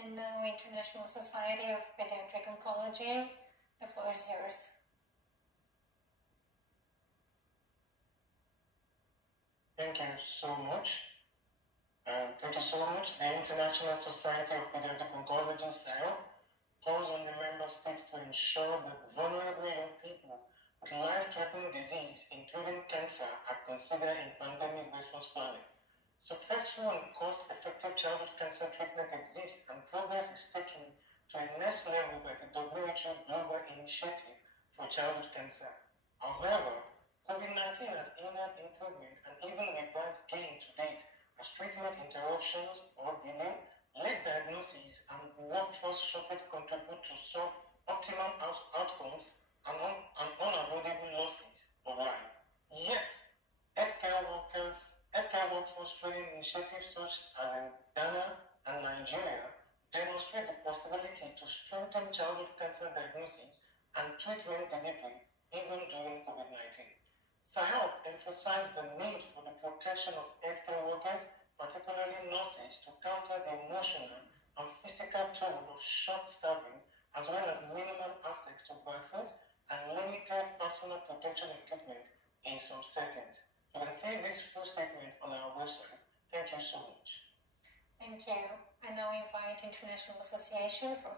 and now International Society of Pediatric Oncology. The floor is yours. Thank you so much. Thank you so much. The International Society of Pediatric Oncology, SIOP, calls on the member states to ensure that vulnerable young people with life-threatening disease, including cancer, are considered in pandemic response planning. Successful and cost-effective childhood cancer treatment exists, and progress is taken to a next level by the WHO Global Initiative for Childhood Cancer. However, COVID-19 has hindered improvement and even reversed gain to date, as treatment interruptions or delay, late diagnoses, and workforce shortage contribute to suboptimal outcomes and unavoidable losses of life. Yet, healthcare workforce training initiatives such as in Ghana and Nigeria demonstrate the possibility to strengthen childhood cancer diagnosis and treatment delivery even during COVID-19. SIOP emphasized the need for the protection of healthcare workers, particularly nurses, to counter the emotional and physical toll of short staffing, as well as minimal access to vaccines and limited personal protection equipment in some settings. You can see this full statement on our website. Thank you so much. Thank you. I now invite International Association for